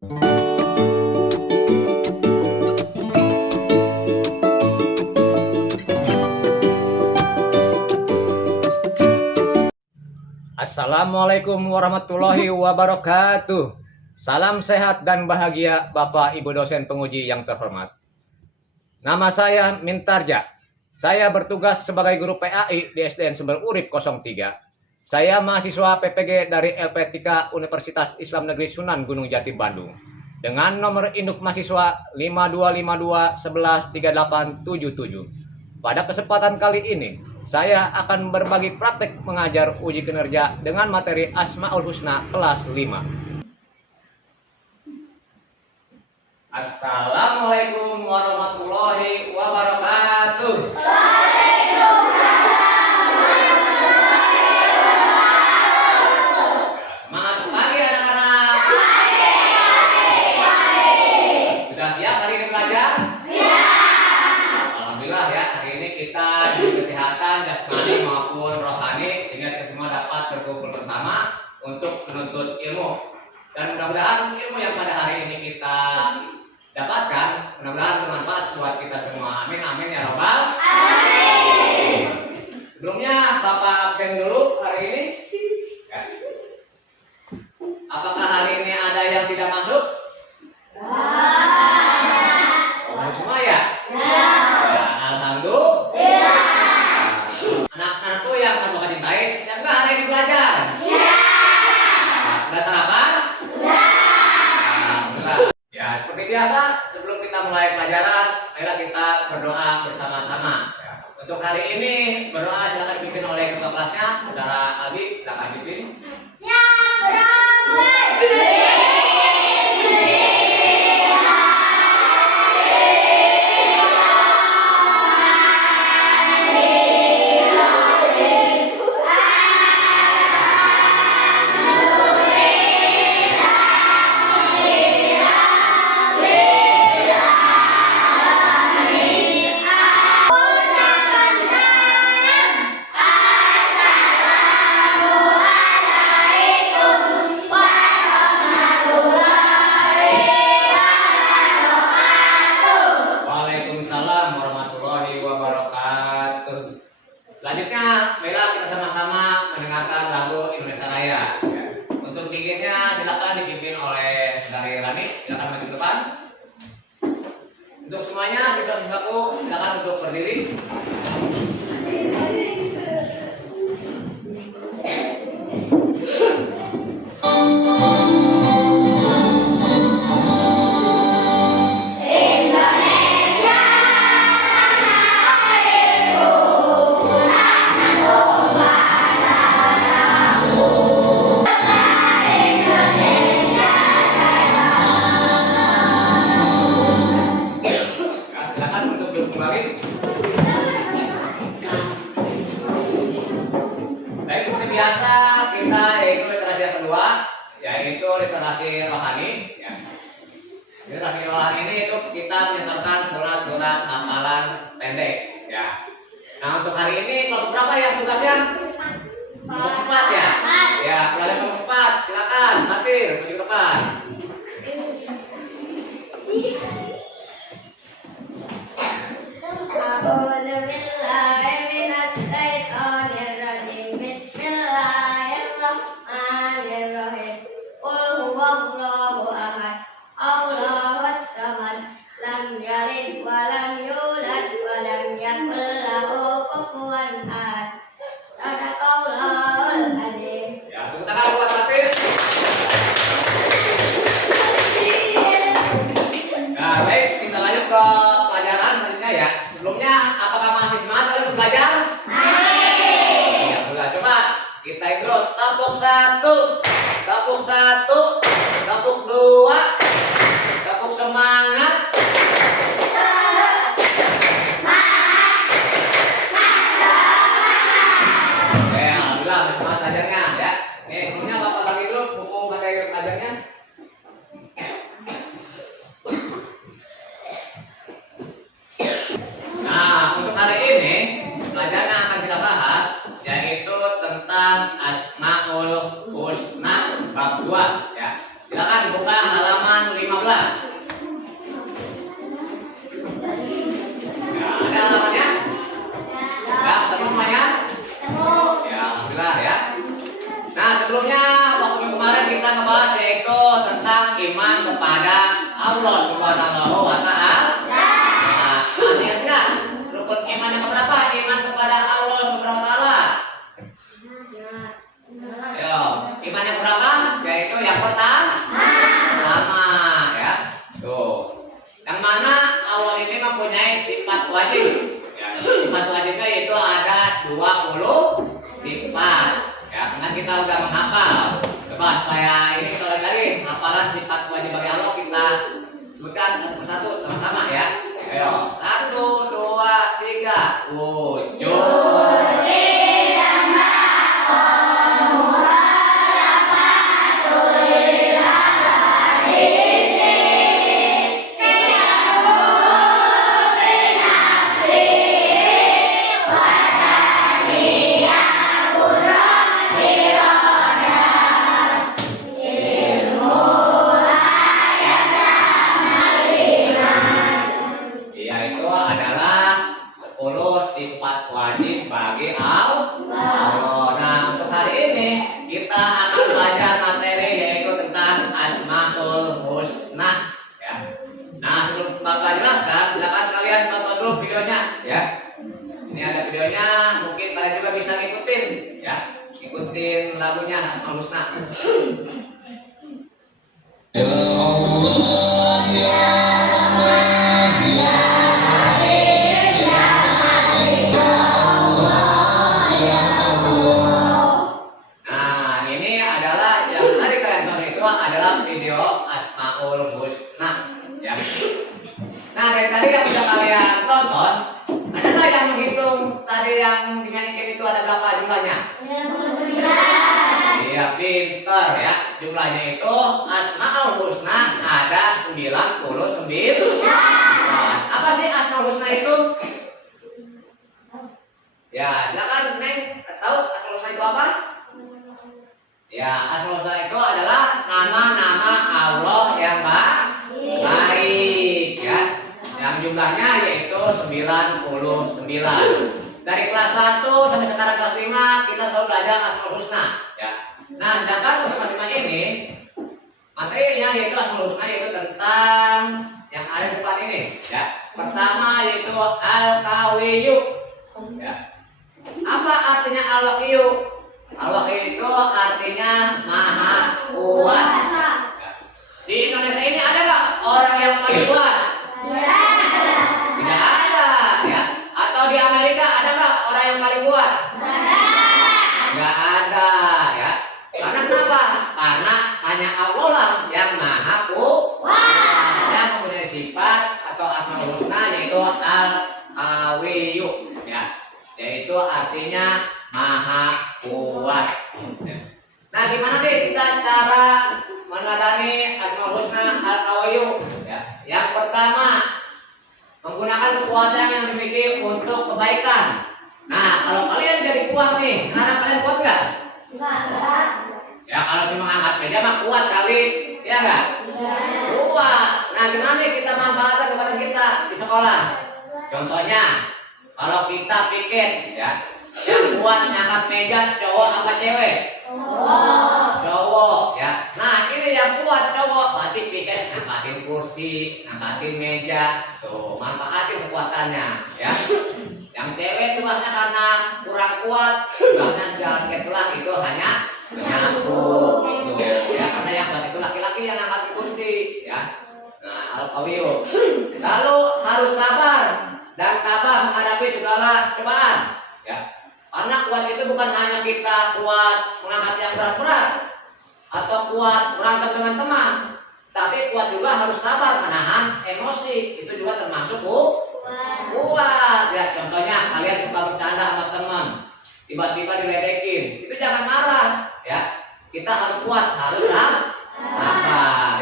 Assalamualaikum warahmatullahi wabarakatuh. Salam sehat dan bahagia Bapak Ibu dosen penguji yang terhormat. Nama saya Mintarja. Saya bertugas sebagai guru PAI di SDN Sumber Urip 03. Saya mahasiswa PPG dari LP3 Universitas Islam Negeri Sunan Gunung Jati Bandung. Dengan nomor induk mahasiswa 5252113877. Pada kesempatan kali ini, saya akan berbagi praktek mengajar uji kinerja dengan materi Asmaul Husna kelas 5. Assalamualaikum warahmatullahi wabarakatuh. Semangat pagi anak-anak. Sudah siap hari ini belajar? Alhamdulillah ya, hari ini kita diberi kesehatan jasmani maupun rohani sehingga kita semua dapat berkumpul bersama untuk menuntut ilmu. Dan mudah-mudahan ilmu yang pada hari ini kita dapatkan mudah-mudahan bermanfaat buat kita semua. Amin amin ya robbal alamin. Sebelumnya Bapak absen dulu hari ini. Ya. Apakah hari ini ada yang tidak masuk? Oh, semua ya? Alhamdulillah. Anak-anakku yang saya mau cintai, siap nggak hari ini belajar? Siap. Udah sarapan? Udah. Ya, seperti biasa, sebelum kita mulai pelajaran, ayolah kita berdoa bersama-sama. Ya. Untuk hari ini, berdoa silakan dipimpin oleh ketua kelasnya, Saudara Albi, silakan dipimpin. Selanjutnya, marilah kita sama-sama mendengarkan lagu Indonesia Raya. Ya. Untuk bikinnya silakan dipimpin oleh Saudari Rani, silakan maju ke depan. Untuk semuanya, siswa-siswaku silakan untuk berdiri. Baik, seperti biasa kita yaitu literasi yang kedua, yaitu literasi rohani. Ya. Literasi rohani ini itu kita menyetorkan surat-surat hafalan pendek. Ya. Nah untuk hari ini kelompok berapa ya tugasnya? Kelompok 4 ya. Ya, pelajaran kelompok 4, silakan hadir maju ke depan. Sebelumnya, apakah masih semangat untuk belajar? Ya, boleh. Coba kita intro. Tepuk 1, tepuk 1, tepuk 2, tepuk semangat. Oke, alhamdulillah semangat belajarnya ya. Nih, sebelumnya Bapak bagi dulu buku materi belajarnya. Nah, untuk hari ini pelajaran yang akan kita bahas yaitu tentang Asmaul Husna bab 2. kelas. Ya, ada halamannya? Ya, ketemu semuanya? Ya, alhamdulillah ya. Nah, sebelumnya waktu minggu kemarin kita ngebahas yaitu tentang iman kepada Allah Subhanahu wa Ta'ala. Nah, masih ingat nggak? Rukun iman yang keberapa? Iman kepada Allah Subhanahu wa Ta'ala. Ayo, iman yang berapa? Yaitu yang pertama ya. Tuh. Yang mana Allah ini mempunyai sifat wajib. Ya, sifat wajibnya itu ada 20 sifat. Ya, karena kita udah menghafal. Coba supaya ini kita ulangi lagi hafalan sifat wajib bagi Allah, kita sebutkan satu persatu sama-sama ya. Ayo, 1, 2, 3. Wujud. Yaitu adalah 10 sifat wajib bagi Allah. Nah, untuk hari ini kita akan belajar materi yaitu tentang Asmaul Husna ya. Nah, sebelum Bapak jelaskan, silakan kalian tonton dulu videonya ya. Ini ada videonya, mungkin kalian juga bisa ngikutin ya. Ikutin lagunya Asmaul Husna. Nah, ini adalah yang tadi kalian tonton itu adalah video Asmaul Husna ya. Nah, dari tadi yang sudah kalian tonton, ada nggak yang menghitung tadi yang dinyanyikan itu ada berapa jumlahnya? 99. Iya, pintar ya. Jumlahnya itu Asmaul Husna ada 99. Apa sih Asmaul Husna itu? Ya, silakan Neng, tahu Asmaul Husna itu apa? Ya, Asmaul Husna itu adalah nama-nama Allah yang baik ya. Yang jumlahnya yaitu 99. Dari kelas 1 sampai sekarang kelas 5 kita selalu belajar Asmaul Husna ya. Nah, sedangkan untuk kelas 5 ini materinya yaitu Asmaul Husna yaitu tentang yang ada di depan ini ya. Pertama yaitu Al-Qawiyyu ya. Apa artinya Al-Qawiyyu? Al-Qawiyyu itu artinya maha kuat ya. Di Indonesia ini ada nggak orang yang paling kuat? Tidak ada ya. Atau di Amerika ada nggak orang yang paling kuat? Nggak ada ya. Karena kenapa? Karena hanya Allah lah yang maha kuat, yang mempunyai sifat atau Asmaul Husna yaitu Al-Qawiyyu ya. Yaitu artinya maha kuat ya. Nah, gimana deh kita cara meneladani Asmaul Husna Al-Qawiyyu ya. Yang pertama, menggunakan kekuatan yang dimiliki untuk kebaikan. Nah, kalau kalian jadi kuat nih, harap kalian kuat nggak? Enggak. Ya, kalau cuma angkat meja mah kuat kali, ya nggak? Kuat. Nah, gimana nih kita manfaatkan kekuatan kita di sekolah? Contohnya, kalau kita pikir ya, yang kuat ngangkat meja cowok apa cewek? Cowok ya. Nah, ini yang kuat cowok, berarti pikir ngangkatin kursi, ngangkatin meja, tuh manfaatin kekuatannya ya. Yang cewek itu maksudnya karena kurang kuat, bahkan jalan ke kelas itu hanya menyapu gitu ya. Karena yang kuat itu laki-laki yang ngangkat kursi ya. Nah, Al-Qawiyyu. Lalu harus sabar dan tabah menghadapi segala cobaan ya. Karena kuat itu bukan hanya kita kuat mengangkat yang berat-berat atau kuat berantem dengan teman, tapi kuat juga harus sabar menahan emosi. Itu juga termasuk kuat ya. Contohnya kalian suka bercanda sama teman, tiba-tiba diledekin, itu jangan marah ya. Kita harus kuat, harus sabar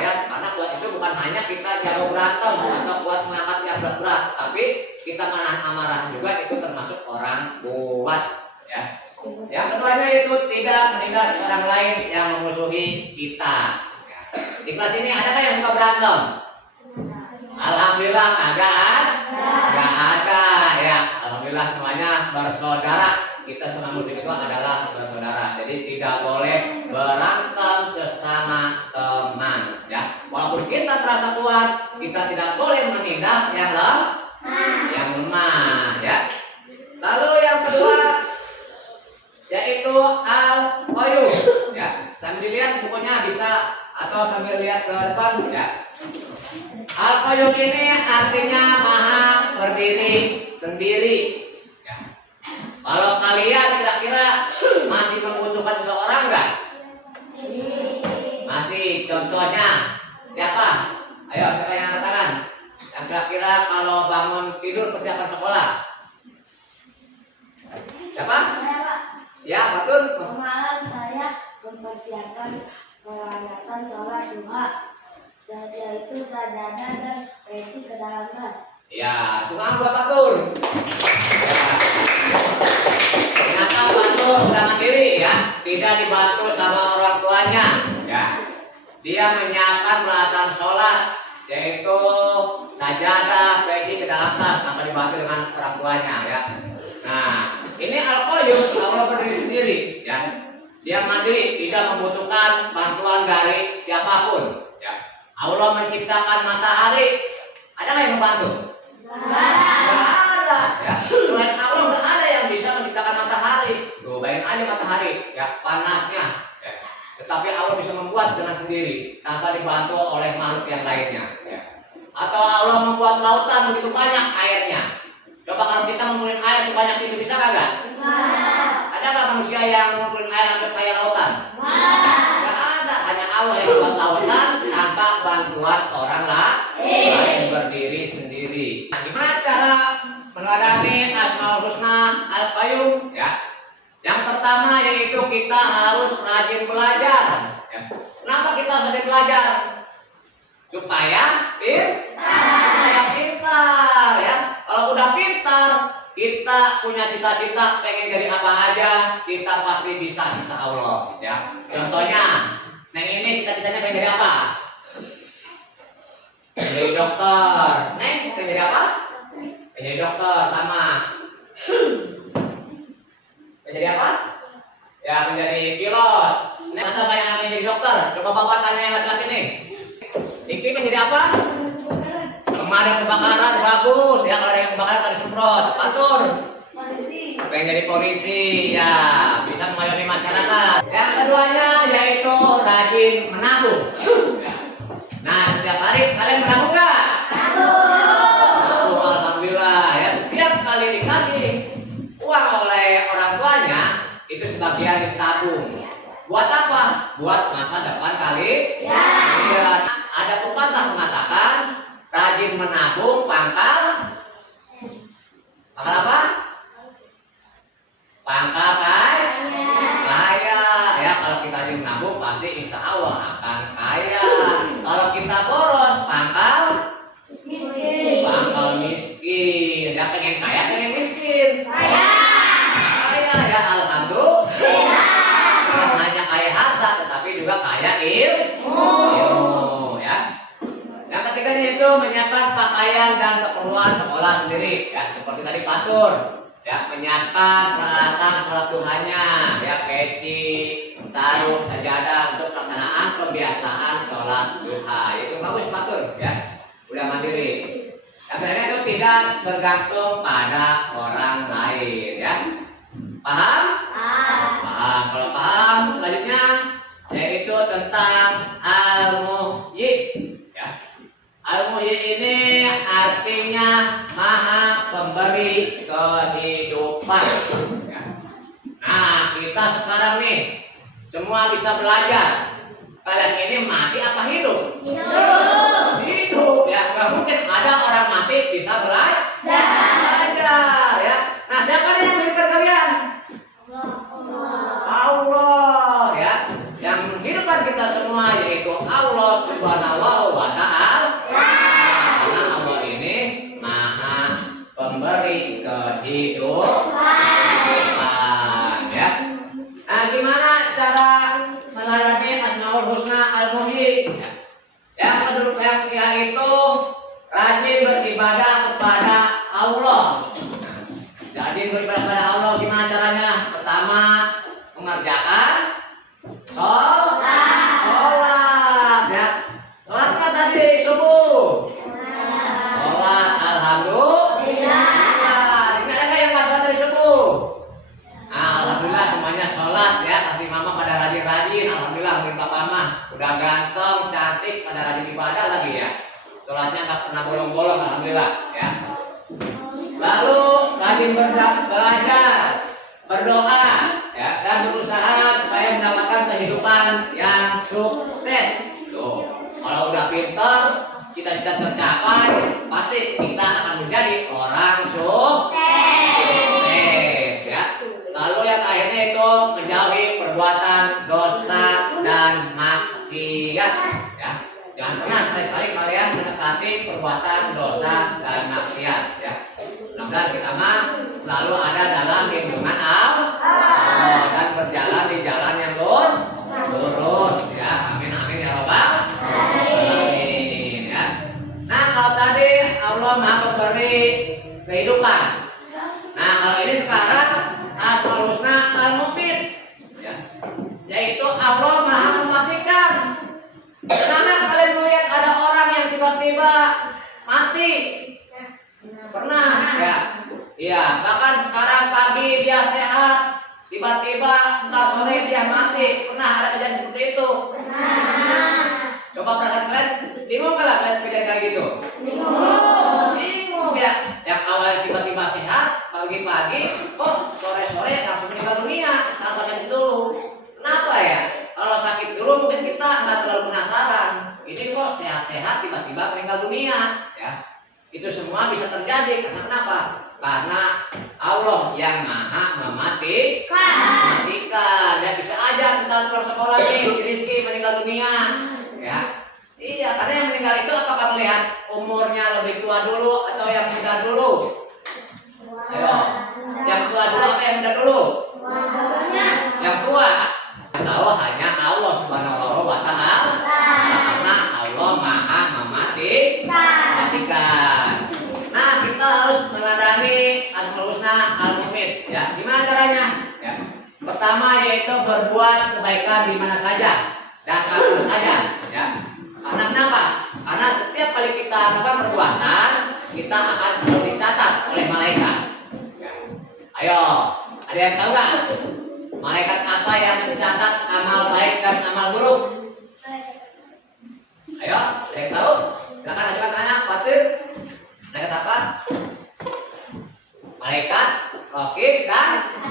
ya. Karena kuat itu bukan hanya kita jago berantem atau kuat mengangkat yang berat-berat, tapi kita menahan amarah juga, itu termasuk orang kuat ya. Yang keduanya itu tidak menindas orang lain yang memusuhi kita ya. Di kelas ini ada kan yang suka berantem? Alhamdulillah kagak ada ya. Alhamdulillah semuanya bersaudara. Kita semua muslim itu adalah bersaudara. Jadi tidak boleh berantem sesama teman ya. Walaupun kita merasa kuat, kita tidak boleh menindas yang lemah ya. Lalu yang kedua yaitu al-qayyum ya. Sambil lihat bukunya bisa atau sambil lihat ke depan ya. Al-qayyum ini artinya maha berdiri sendiri ya. Kalau kalian kira-kira masih membutuhkan seseorang enggak? Masih. Contohnya siapa? Ayo siapa yang angkat tangan? Yang kira-kira kalau bangun tidur persiapan sekolah? Siapa? Ya, betul. Semalam saya mempersiapkan peralatan sholat duha. Saya itu sadada dan peci ke dalam tas. Ya, cuma buat batur. Ternyata batur udah mandiri ya, tidak dibantu sama orang tuanya ya. Dia menyiapkan peralatan sholat yaitu sajadah, peci ke dalam tas tanpa dibantu dengan orang tuanya ya. Nah, ini al-qayyum, Allah berdiri sendiri ya. Dia mandiri, tidak membutuhkan bantuan dari siapapun ya. Allah menciptakan matahari, ada nggak yang membantu? Nggak ada ya. Selain Allah nggak ada yang bisa menciptakan matahari. Tuh, bayangin aja matahari ya, panasnya ya. Tetapi Allah bisa membuat dengan sendiri tanpa dibantu oleh makhluk yang lainnya ya. Atau Allah membuat lautan begitu banyak airnya. Coba kalau kita ngumpulin air sebanyak itu bisa kagak? Ada nggak manusia yang ngumpulin air sampai kayak lautan? Nggak ada. Hanya Allah yang buat lautan tanpa bantuan orang lain, berdiri sendiri. Nah, gimana cara menghadapi Asmaul Husna Al-Qayyum? Ya. Yang pertama yaitu kita harus rajin belajar. Ya. Kenapa kita harus rajin belajar? Supaya pintar ya. Kalau udah pintar, kita punya cita-cita pengen jadi apa aja, kita pasti bisa, insya Allah ya. Contohnya, Neng ini cita-citanya pengen jadi apa? Pengen jadi dokter. Neng pengen jadi apa? Pengen jadi dokter. Sama pengen jadi apa? Ya, pengen jadi pilot. Neng atau banyak yang pengen jadi dokter. Coba bapak tanya yang laki-laki nih. Iki pengen jadi apa? Pemadam kebakaran, bagus ya. Kalau ada yang kebakaran tadi semprot. Batur pengen jadi polisi ya, bisa mengayomi masyarakat. Yang keduanya yaitu rajin menabung. Nah, setiap hari kalian menabung nggak? Menabung, alhamdulillah ya. Setiap kali dikasih uang oleh orang tuanya, itu sebagian ditabung. Buat apa? Buat masa depan kali. Ya. Ada pepatah mengatakan rajin menabung pangkal apa? Pangkal kaya ya. Kalau kita rajin menabung pasti insya Allah akan kaya. Kalau kita boros pangkal miskin. Pangkal miskin ya. Pengen kaya pengen miskin. Kaya ya, alhamdulillah. Bukan hanya kaya harta tetapi juga kaya ilmu ya. Yang ketiganya itu menyiapkan pakaian dan keperluan sekolah sendiri ya, seperti tadi patur ya, menyiapkan peralatan sholat duhanya ya, peci, sarung, sajadah untuk pelaksanaan pembiasaan sholat duha. Itu bagus patur ya, udah mandiri. Yang terakhir itu tidak bergantung pada orang lain ya. Paham? Paham. Kalau paham, selanjutnya yaitu tentang al-muhyi ya. Al-muhyi ini artinya maha pemberi kehidupan ya. Nah, kita sekarang nih semua bisa belajar. Kalian ini mati apa hidup? Hidup ya. Nggak mungkin ada orang mati bisa belajar ya. Nah, siapa nih yang menghidupkan kalian? Allah ya. Yang menghidupkan kita semua yaitu Allah Subhanahu wa ta'ala. Karena Allah ini maha pemberi kehidupan ya. Nah, gimana cara menghadapi Asmaul Husna Al-Muhyi? Ya. yaitu rajin beribadah kepada Allah. Nah, jadi beribadah kepada Allah gimana caranya? Pertama, mengerjakan sholat ya. Sholat kan tadi subuh. Sholat alhamdulillah. Sini ada nggak yang nggak sholat dari subuh? Nah, alhamdulillah semuanya sholat ya. Pasti mama pada rajin-rajin. Alhamdulillah mungkin papa mah udah ganteng, cantik, pada rajin ibadah lagi ya. Sholatnya nggak pernah bolong-bolong, alhamdulillah ya. Lalu rajin belajar, berdoa ya, dan berusaha supaya mendapatkan kehidupan yang sukses. Tuh, kalau udah pintar, cita-cita tercapai, pasti kita akan menjadi orang sukses ya. Lalu yang terakhirnya itu menjauhi perbuatan dosa dan maksiat ya. Jangan pernah sekali-kali kalian mendekati perbuatan dosa dan maksiat ya. Mudah-mudahan kita mah selalu ada dalam lindungan Allah dan berjalan di jalan yang lurus ya. Amin amin ya robbal alamin ya. Nah, kalau tadi Allah Maha Pemberi kehidupan. Nah, kalau ini sekarang Asmaul Husna Al-Mumit ya. Yaitu Allah Maha Mematikan. Pernah kalian melihat ada orang yang tiba-tiba mati? Pernah ya? Iya, bahkan sekarang pagi dia sehat, tiba-tiba ntar sore dia mati. Pernah ada kejadian seperti itu? Pernah. Coba perhatikan kalian, bingung nggak lihat kejadian kayak gitu? Bingung ya. Yang awalnya tiba-tiba sehat, pagi-pagi, kok sore-sore langsung meninggal dunia tanpa sakit dulu. Kenapa ya? Kalau sakit dulu mungkin kita nggak terlalu penasaran. Ini kok sehat-sehat tiba-tiba meninggal dunia ya. Itu semua bisa terjadi karena kenapa? Karena Allah yang Maha mematikan. Ya bisa aja kita pulang sekolah nih, si Rizky meninggal dunia ya. Iya, karena yang meninggal itu apakah melihat umurnya lebih tua dulu atau yang muda dulu? Ayo, yang tua dulu atau yang muda dulu? Yang tua. Tahu hanya Allah Subhanahu wa Ta'ala, karena Allah Maha mematikan. Nah, kita harus meneladani Asmaul Husna Al-Mumit ya. Gimana caranya? Ya. Pertama yaitu berbuat kebaikan di mana saja dan kapan saja ya. Karena kenapa? Karena setiap kali kita melakukan perbuatan, kita akan selalu dicatat oleh malaikat ya. Ayo, ada yang tahu nggak? Malaikat apa yang mencatat amal baik dan amal buruk? Ayo, ada yang tahu? Silakan ajukan tanya, Fatir. Malaikat apa? Malaikat Raqib dan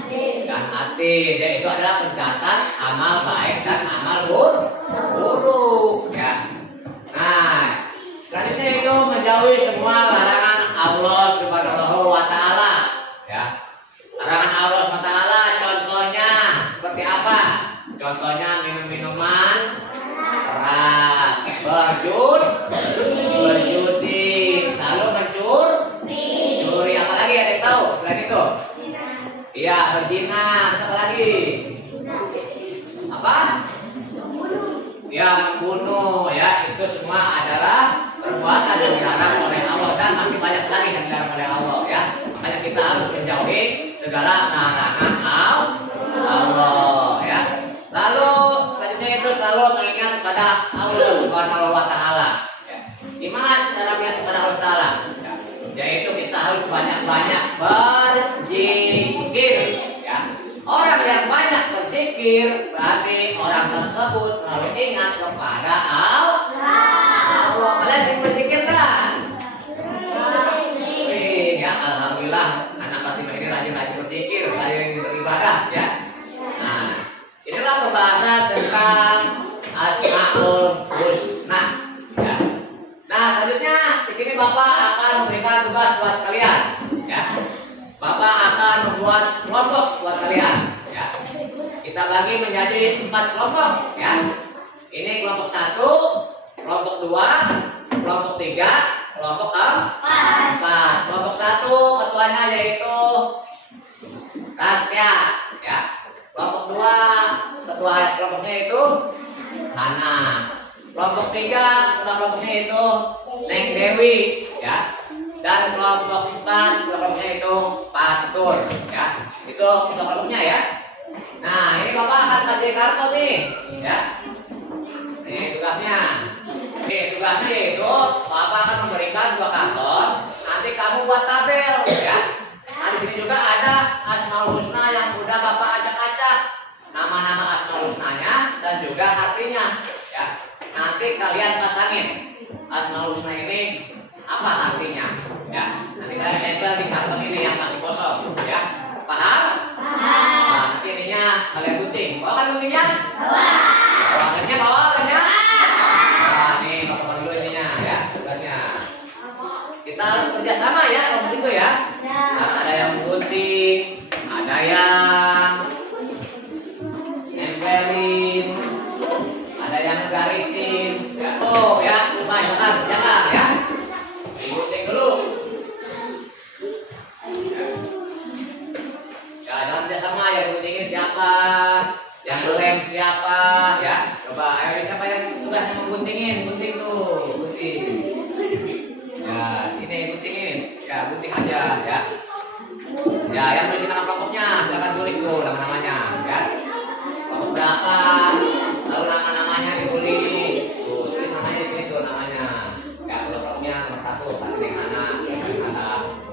Atid. Itu adalah pencatat amal baik dan amal buruk ya. Nah, selanjutnya itu menjauhi semua larangan Allah Subhanahu wa Ta'ala ya. Larangan Allah Subhanahu wa Ta'ala contohnya seperti apa? Contohnya minum-minuman keras, berjudi, lalu mencuri, apa lagi ada yang tahu selain itu? Iya, berzina, terus apa lagi? Apa? Ya, membunuh ya, itu semua adalah perbuatan yang dilarang oleh Allah dan masih banyak lagi yang dilarang oleh Allah ya. Makanya kita harus menjauhi segala larangan Allah ya. Lalu selanjutnya itu selalu mengingat kepada Allah Subhanahu wa Ta'ala ya. Gimana cara mengingat kepada Allah Ta'ala? Ya. Yaitu kita harus banyak-banyak berzikir ya. Orang yang banyak berzikir berarti orang tersebut selalu ingat kepada Allah. Kalian sering berzikir kan? Ya alhamdulillah anak Fatimah ini rajin-rajin berzikir, rajin beribadah ya. Nah, inilah pembahasan tentang Asmaul Husna ya. Nah, selanjutnya di sini Bapak akan memberikan tugas buat kalian ya. Bapak akan membuat kelompok buat kalian ya. Kita bagi menjadi 4 kelompok ya. Ini kelompok 1, kelompok 2, kelompok 3, kelompok 4. Kelompok 1 ketuanya yaitu Tasya ya. Kelompok 2 ketua kelompoknya itu Hana. Kelompok 3 kelompoknya itu Neng Dewi ya. Dan kelompok 4 kelompoknya itu Patur ya. Itu kelompoknya ya. Nah, ini Bapak akan kasih kartu nih ya. Nih tugasnya. Nih tugasnya itu Bapak akan memberikan 2 karton. Nanti kamu buat tabel ya. Nah, di sini juga ada Asmaul Husna yang udah Bapak acak-acak. Nama-nama Asmaul Husnanya dan juga artinya ya. Nanti kalian pasangin Asmaul Husna ini apa artinya ya. Nanti kalian tempel di karton ini yang masih kosong ya. Paham? Nah, nanti ininya kalian gunting. Bawa kan guntingnya? Bawa akhirnya. Nah, nih bawa dulu ininya ya, tugasnya. Kita harus kerjasama ya kalau begitu ya. Karena ada yang gunting, ada yang nempelin, ada yang garisin. Ya. Oh ya, jangan ya. Digunting dulu. Ya, jangan kerjasama yang guntingin siapa, yang lem siapa ya. Coba ayo siapa yang tugasnya mengguntingin, gunting tuh, gunting. Ya, ini guntingin. Ya, gunting aja ya. Ya, yang tulis nama kelompoknya, silakan tulis tuh nama-namanya ya. Kelompok berapa? Lalu nama-namanya ditulis. Tuh, tulis namanya di sini tuh namanya. Ya, kelompoknya nomor 1, tadi yang mana?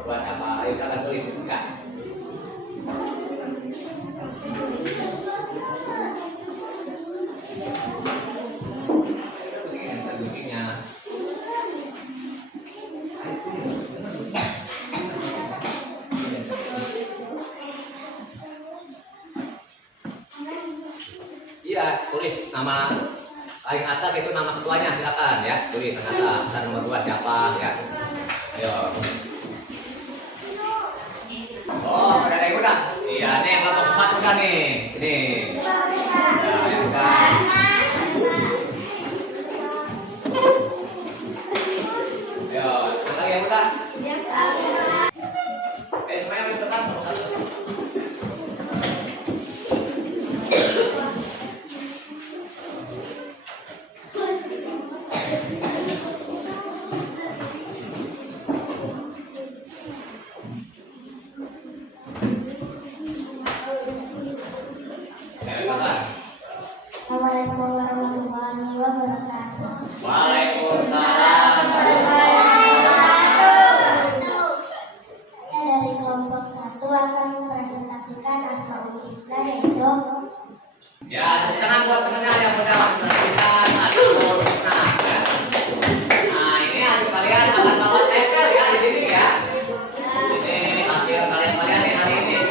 Buat siapa? Ayo silakan tulis ya. Guntingnya. Iya, tulis nama paling atas itu nama ketuanya, silakan ya. Tulis nama atas nomor 2 siapa ya. Ayo. Oh, udah yang udah. Iya, nih kelompok 4 udah nih. Ini. Nah, yang udah. Ayo, yang lagi yang udah. Semuanya udah tekan nomor 1. Assalamualaikum warahmatullahi wabarakatuh. Waalaikumsalam. Saya dari kelompok 1 akan mempresentasikan Asmaul Husna yaitu Ya, tepuk tangan buat temennya yang udah mempresentasikan Asmaul Husna ya. Nah, ini hasil kalian akan bawa tempel ya di sini ya. Ini hasil kalian nih hari ini.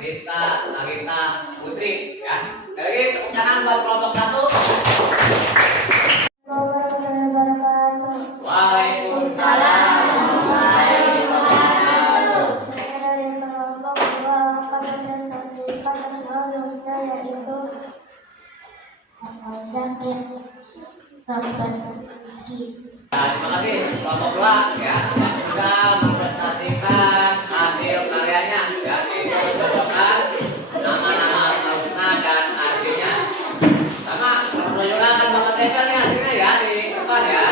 Rista, Nagita, Putri ya. Lagi tepuk tangan buat kelompok 1. Waalaikumsalam. Saya dari kelompok 2 akan mempresentasikan Asmaul Husna yaitu Zakir Bapak Rizky. Nah, terima kasih kelompok 2 ya yang sudah mempresentasikan hasil karyanya ya, yaitu mencocokan nama-nama Asmaul Husna dan artinya. Sama kalau juga akan bapak tempel nih hasilnya ya di depan ya.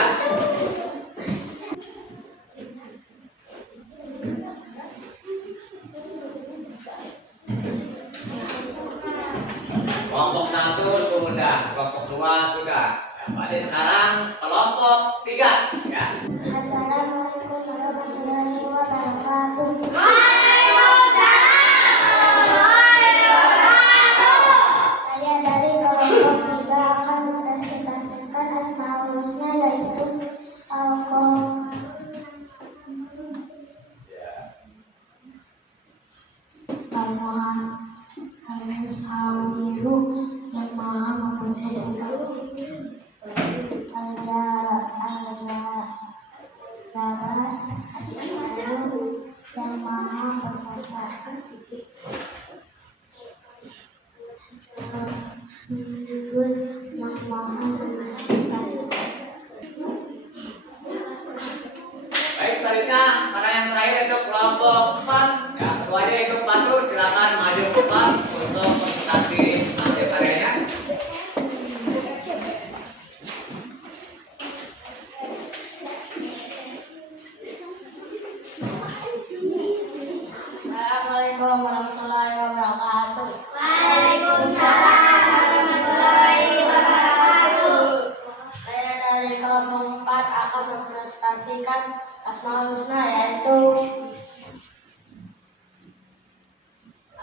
Kelompok 1 sudah, kelompok 2 sudah. Ya, berarti sekarang kelompok 3 ya. Assalamualaikum warahmatullahi wabarakatuh. Saya dari kelompok 3 akan mempresentasikan Asmaul Husna yaitu Al-Musawiru yang maha mempunyai yang maha perkasa yang maha menasihkan. Baik, selanjutnya karena yang terakhir itu kelompok 4 ya, ketuanya itu Patur, silakan maju ke depan untuk presentasi hasil karyanya. Assalamualaikum warahmatullahi wabarakatuh. Saya dari kelompok 4 akan mempresentasikan Asmaul Husna, yaitu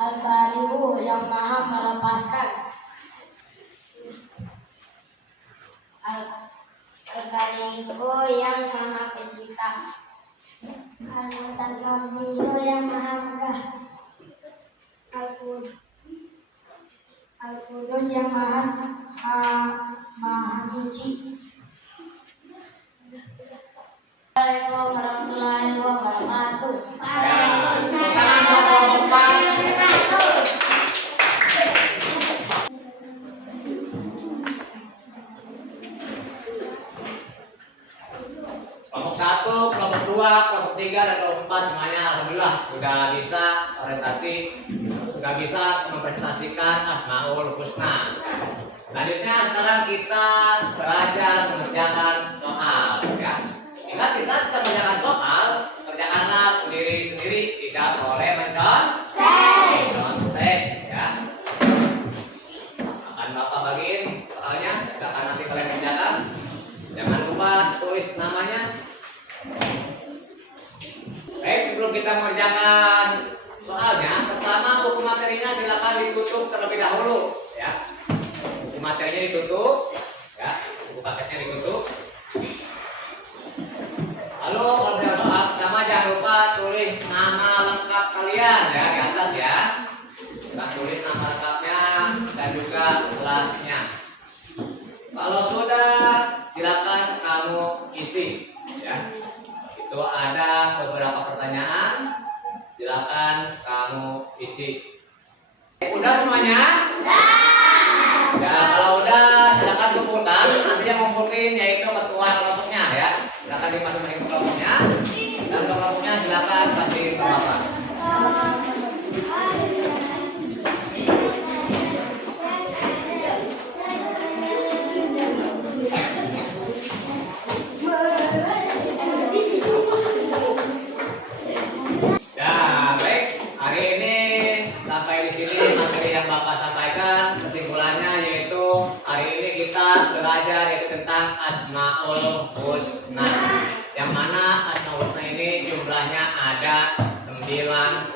Al-Bari'u yang maha melepaskan, Al-Ghaniyu yang maha pencipta, Al-Mutakabbiru yang maha megah, Al-Qudus yang maha suci. Assalamualaikum warahmatullahi wabarakatuh. Tepuk tangan buat kelompok 4. Kelompok 1, kelompok 2, kelompok 3, dan kelompok 4 semuanya alhamdulillah sudah bisa orientasi, sudah bisa mempresentasikan Asmaul Husna. Selanjutnya sekarang kita belajar mengerjakan soal, ya. Ingat, di saat kita mengerjakan soal, kerjakanlah sendiri-sendiri, tidak boleh mencontek, ya. Akan Bapak bagiin soalnya, silakan nanti kalian kerjakan. Jangan lupa tulis namanya. Baik, sebelum kita mengerjakan soalnya, pertama buku materinya silakan ditutup terlebih dahulu, ya. Buku materinya ditutup, ya. Buku paketnya ditutup. Lalu kalau mengerjakan soal, pertama jangan lupa tulis nama lengkap kalian, ya, di atas, ya. Kita tulis nama lengkapnya dan juga kelasnya. Kalau sudah, silakan kamu isi, ya. Itu ada beberapa pertanyaan, silakan kamu isi. Udah semuanya? Ya, kalau udah silakan kumpulkan. Nanti yang ngumpulin yaitu ketua kelompoknya, ya. Silakan dimasukin ke kelompoknya. Dan kelompoknya silakan kasih ke Bapak. Ya, baik. Hari ini sampai di sini materi yang Bapak sampaikan. Kesimpulannya yaitu hari ini kita belajar yaitu tentang Asmaul Husna. Yang mana Asmaul Husna ini jumlahnya ada 90.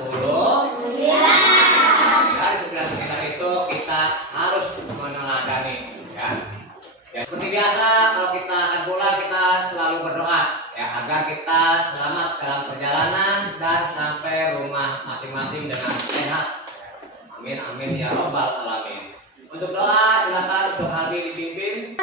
Dari 99 itu kita harus meneladani, ya. Ya, seperti biasa kalau kita akan pulang kita selalu berdoa, ya, agar kita selamat dalam perjalanan dan sampai rumah masing-masing dengan sehat. Amin amin ya robbal alamin. Untuk doa silakan untuk Habib dipimpin.